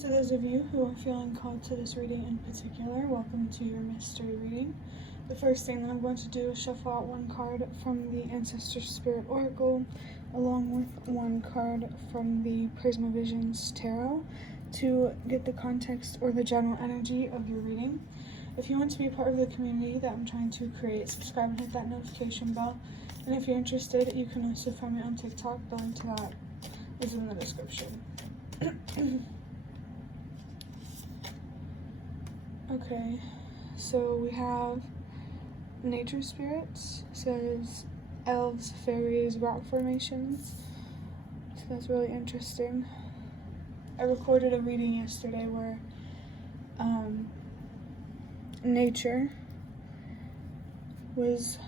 to those of you who are feeling called to this reading in particular, welcome to your mystery reading. The first thing that I'm going to do is shuffle out one card from the Ancestor Spirit Oracle, along with one card from the Prismavisions Tarot, to get the context or the general energy of your reading. If you want to be part of the community that I'm trying to create, subscribe and hit that notification bell. And if you're interested, you can also find me on TikTok. The link to that is in the description. Okay, so we have nature spirits, says elves, fairies, rock formations. So that's really interesting. I recorded a reading yesterday where nature was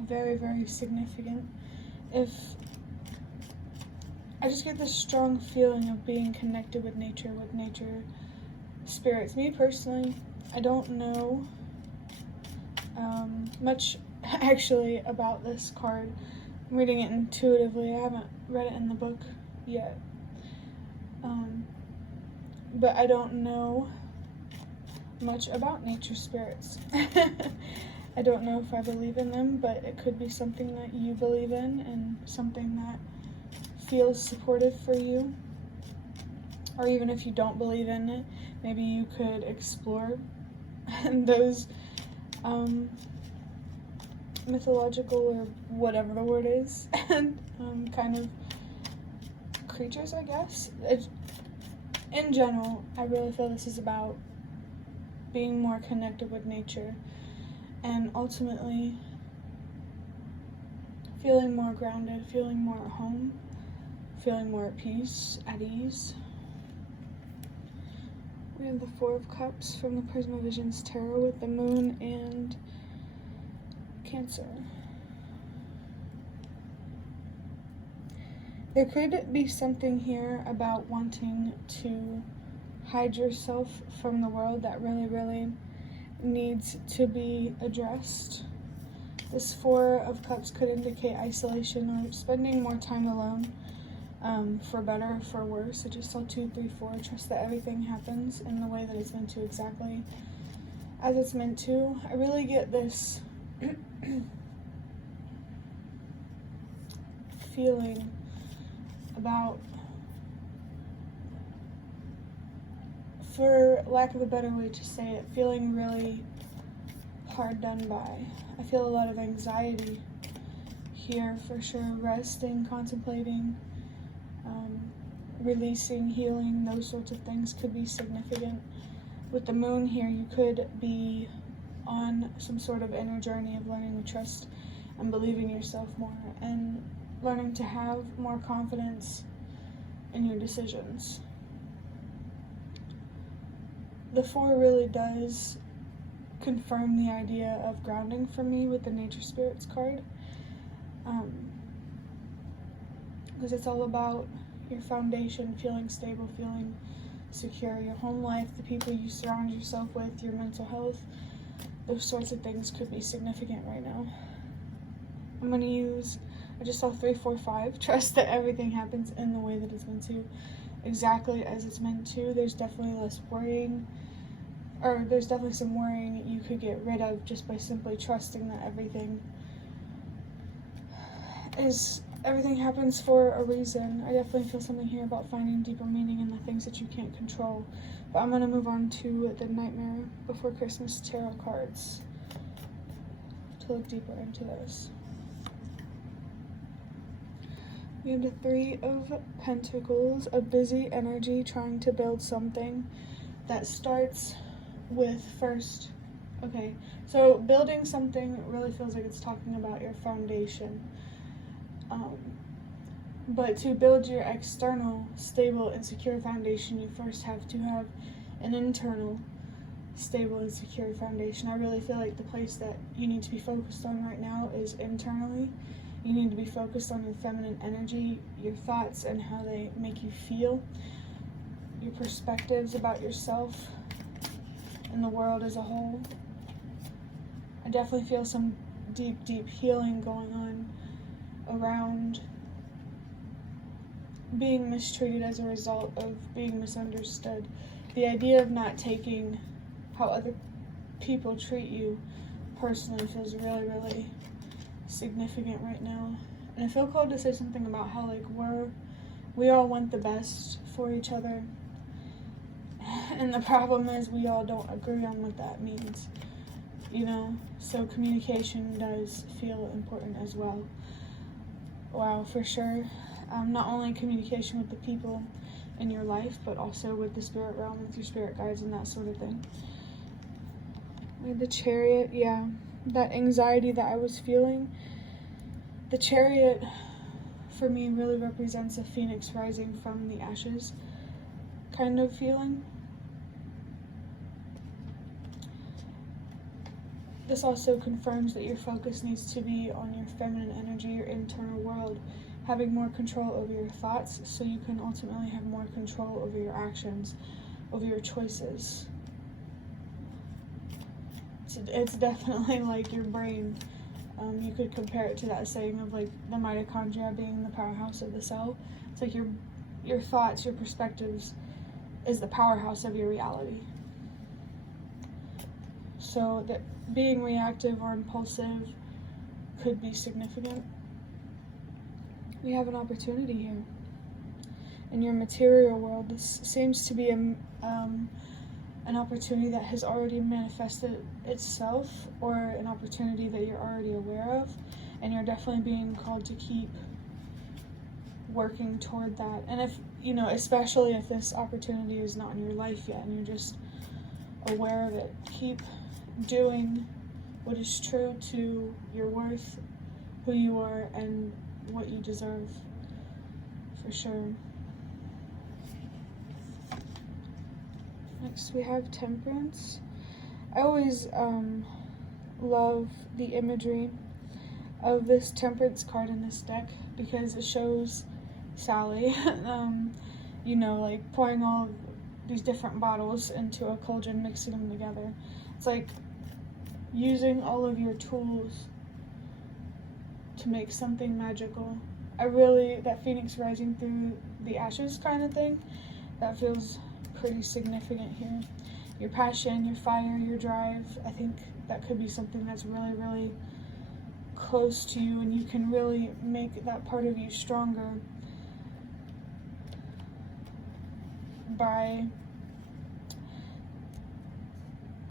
very, very significant. I just get this strong feeling of being connected with nature spirits. Me personally, I don't know much actually about this card. I'm reading it intuitively. I haven't read it in the book yet. But I don't know much about nature spirits. I don't know if I believe in them, but it could be something that you believe in and something that feels supportive for you. Or even if you don't believe in it, maybe you could explore those mythological or whatever the word is, kind of creatures, I guess. In general, I really feel this is about being more connected with nature and ultimately feeling more grounded, feeling more at home, feeling more at peace, at ease. We have the Four of Cups from the Prismavisions Tarot with the Moon and Cancer. There could be something here about wanting to hide yourself from the world that really, really needs to be addressed. This Four of Cups could indicate isolation or spending more time alone. For better or for worse. I just saw 2, 3, 4. Trust that everything happens in the way that it's meant to, exactly as it's meant to. I really get this feeling about, for lack of a better way to say it, feeling really hard done by. I feel a lot of anxiety here for sure. Resting, contemplating, releasing, healing, those sorts of things could be significant. With the Moon here, you could be on some sort of inner journey of learning to trust and believe in yourself more and learning to have more confidence in your decisions. The Four really does confirm the idea of grounding for me with the Nature Spirits card, because it's all about your foundation, feeling stable, feeling secure, your home life, the people you surround yourself with, your mental health. Those sorts of things could be significant right now. I'm going to use, I just saw 3, 4, 5. Trust that everything happens in the way that it's meant to, exactly as it's meant to. There's definitely less worrying, or there's definitely some worrying you could get rid of just by simply trusting that everything happens for a reason. I definitely feel something here about finding deeper meaning in the things that you can't control. But I'm going to move on to the Nightmare Before Christmas tarot cards to look deeper into this. We have the Three of Pentacles, a busy energy trying to build something that starts with first. Okay, so building something really feels like it's talking about your foundation. But to build your external, stable, and secure foundation, you first have to have an internal, stable, and secure foundation. I really feel like the place that you need to be focused on right now is internally. You need to be focused on your feminine energy, your thoughts, and how they make you feel, your perspectives about yourself and the world as a whole. I definitely feel some deep, deep healing going on around being mistreated as a result of being misunderstood. The idea of not taking how other people treat you personally feels really, really significant right now. And I feel called to say something about how, like, we all want the best for each other. And the problem is we all don't agree on what that means, you know? So communication does feel important as well. Wow, for sure. Not only communication with the people in your life, but also with the spirit realm, with your spirit guides and that sort of thing. The Chariot, yeah, that anxiety that I was feeling. The Chariot, for me, really represents a phoenix rising from the ashes kind of feeling. This also confirms that your focus needs to be on your feminine energy, your internal world, having more control over your thoughts so you can ultimately have more control over your actions, over your choices. It's definitely like your brain. You could compare it to that saying of like the mitochondria being the powerhouse of the cell. It's like your thoughts, your perspectives is the powerhouse of your reality. So that being reactive or impulsive could be significant. We have an opportunity here. In your material world, this seems to be an opportunity that has already manifested itself, or an opportunity that you're already aware of, and you're definitely being called to keep working toward that. And if, you know, especially if this opportunity is not in your life yet and you're just aware of it, keep doing what is true to your worth, who you are, and what you deserve, for sure. Next we have Temperance. I always love the imagery of this Temperance card in this deck because it shows Sally, you know, like pouring all of these different bottles into a cauldron, mixing them together. It's like using all of your tools to make something magical. That Phoenix rising through the ashes kind of thing, that feels pretty significant here. Your passion, your fire, your drive, I think that could be something that's really, really close to you, and you can really make that part of you stronger by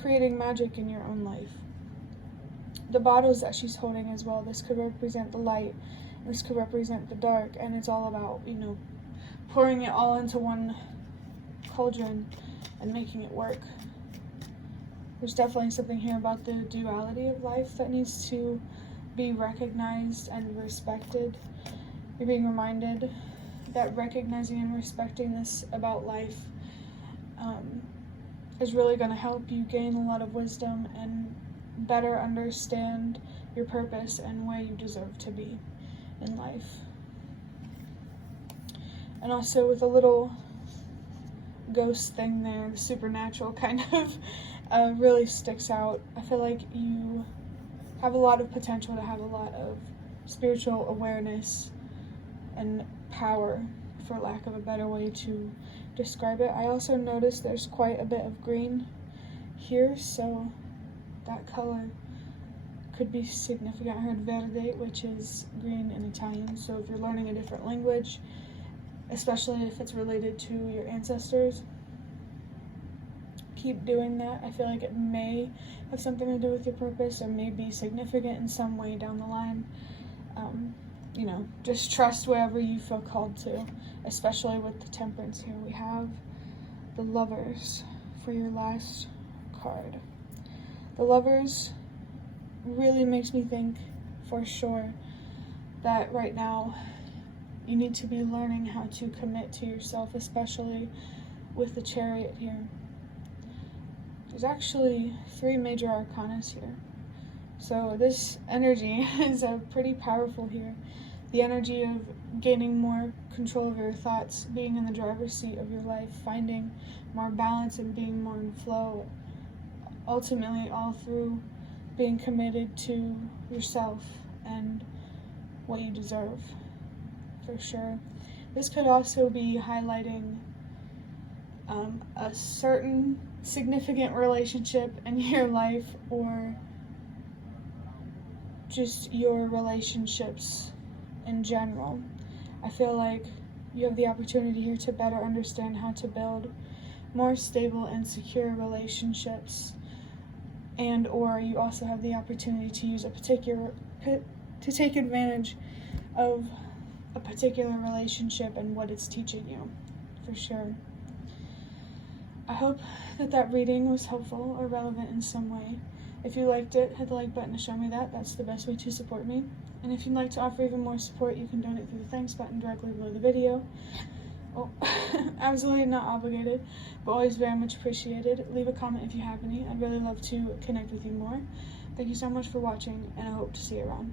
creating magic in your own life. The bottles that she's holding as well, this could represent the light, this could represent the dark, and it's all about, you know, pouring it all into one cauldron and making it work. There's definitely something here about the duality of life that needs to be recognized and respected. You're being reminded that recognizing and respecting this about life is really going to help you gain a lot of wisdom and better understand your purpose and where you deserve to be in life. And also with a little ghost thing there, the supernatural kind of really sticks out. I feel like you have a lot of potential to have a lot of spiritual awareness and power, for lack of a better way to describe it. I also noticed there's quite a bit of green here, so that color could be significant. I heard verde, which is green in Italian, so if you're learning a different language, especially if it's related to your ancestors, keep doing that. I feel like it may have something to do with your purpose or may be significant in some way down the line. You know, just trust wherever you feel called to, especially with the Temperance here. We have the Lovers for your last card. The Lovers really makes me think for sure that right now you need to be learning how to commit to yourself, especially with the Chariot here. There's actually 3 major arcanas here. So this energy is pretty powerful here. The energy of gaining more control of your thoughts, being in the driver's seat of your life, finding more balance and being more in flow. Ultimately, all through being committed to yourself and what you deserve, for sure. This could also be highlighting a certain significant relationship in your life, or just your relationships in general. I feel like you have the opportunity here to better understand how to build more stable and secure relationships, and or you also have the opportunity to use to take advantage of a particular relationship and what it's teaching you, for sure. I hope that reading was helpful or relevant in some way. If you liked it, hit the like button to show me that. That's the best way to support me. And if you'd like to offer even more support, you can donate through the thanks button directly below the video. Oh, absolutely not obligated, but always very much appreciated. Leave a comment if you have any. I'd really love to connect with you more. Thank you so much for watching, and I hope to see you around.